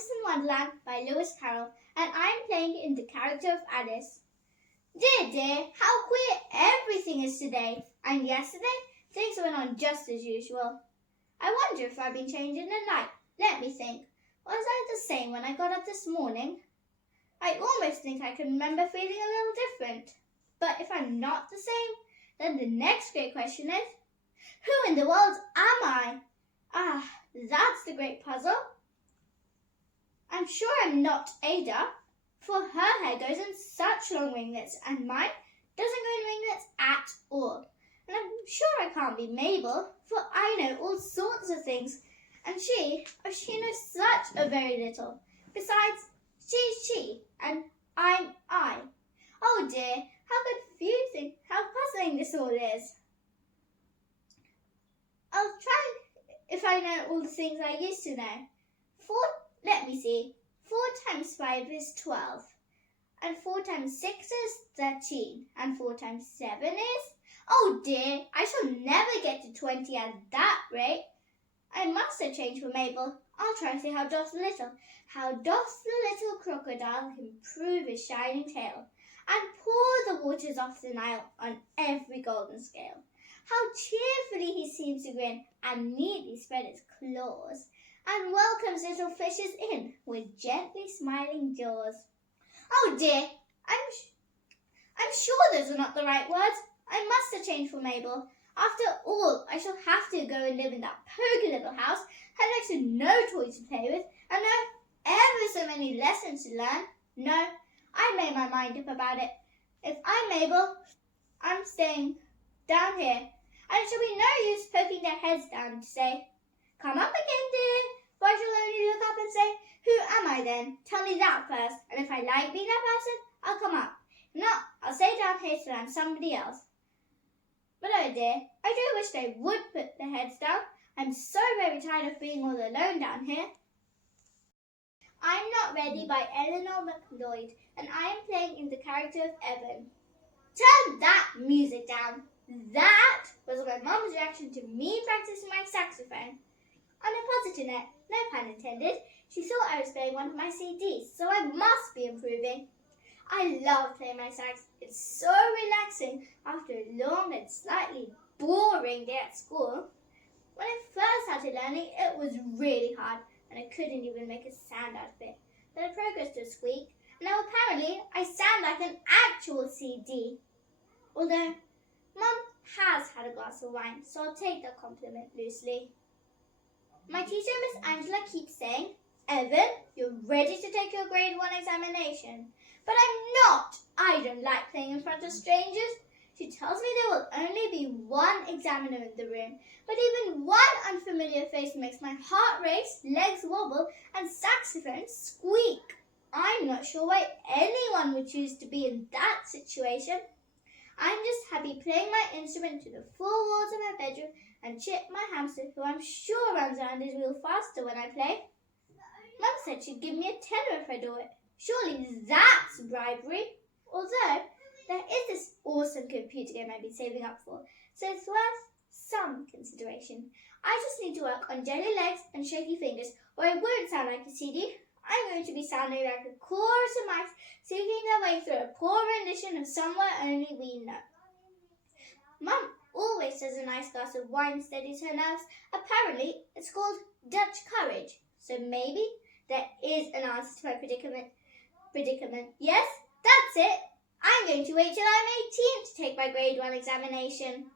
Alice in Wonderland by Lewis Carroll, and I'm playing in the character of Alice. Dear, how queer everything is today, and yesterday things went on just as usual. I wonder if I've been changed in the night. Let me think. Was I the same when I got up this morning? I almost think I can remember feeling a little different. But if I'm not the same, then the next great question is, who in the world am I? That's the great puzzle. I'm sure I'm not Ada, for her hair goes in such long ringlets and mine doesn't go in ringlets at all. And I'm sure I can't be Mabel, for I know all sorts of things, and she knows such a very little. Besides, she's she, and I'm I. Oh dear, how confusing, how puzzling this all is. I'll try if I know all the things I used to know. 4 times 5 is 12, and 4 times 6 is 13, and 4 times 7 is... Oh dear, I shall never get to 20 at that rate. I must have changed for Mabel. I'll try and see how doth the little crocodile improve his shining tail, and pour the waters off the Nile on every golden scale. How cheerfully he seems to grin, and neatly spread his claws, and welcomes little fishes in with gently smiling jaws. Oh dear, I'm sure those are not the right words. I must have changed for Mabel. After all, I shall have to go and live in that poky little house, have next to no toys to play with, and no ever so many lessons to learn. No, I made my mind up about it. If I'm Mabel, I'm staying down here, and it shall be no use poking their heads down to say, come up again, dear, for I shall only look up and say, who am I then? Tell me that first, and if I like being that person, I'll come up. If not, I'll stay down here till I'm somebody else. But oh dear, I do wish they would put their heads down. I'm so very tired of being all alone down here. I'm Not Ready by Eleanor MacLeod, and I am playing in the character of Evan. Turn that music down. That was my mum's reaction to me practicing my saxophone. On a positive note, no pun intended, she thought I was playing one of my CDs, so I must be improving. I love playing my sax. It's so relaxing after a long and slightly boring day at school. When I first started learning, it was really hard and I couldn't even make a sound out of it. Then I progressed to a squeak, and now apparently I sound like an actual CD. Although Mum has had a glass of wine, so I'll take that compliment loosely. My teacher, Miss Angela, keeps saying, Evan, you're ready to take your grade 1 examination. But I'm not. I don't like playing in front of strangers. She tells me there will only be one examiner in the room, but even one unfamiliar face makes my heart race, legs wobble, and saxophone squeak. I'm not sure why anyone would choose to be in that situation. I'm just happy playing my instrument to the four walls of my bedroom and Chip, my hamster, who I'm sure runs around his wheel faster when I play. Mum said she'd give me a tenner if I do it. Surely that's bribery. Although there is this awesome computer game I've been saving up for, so it's worth some consideration. I just need to work on jelly legs and shaky fingers, or I won't sound like a CD. I'm going to be sounding like a chorus of mice seeking their way through a poor rendition of Somewhere Only We Know. Mum always does a nice glass of wine steadies her nerves. Apparently, it's called Dutch courage. So maybe there is an answer to my predicament. Yes, that's it. I'm going to wait till I'm 18 to take my grade 1 examination.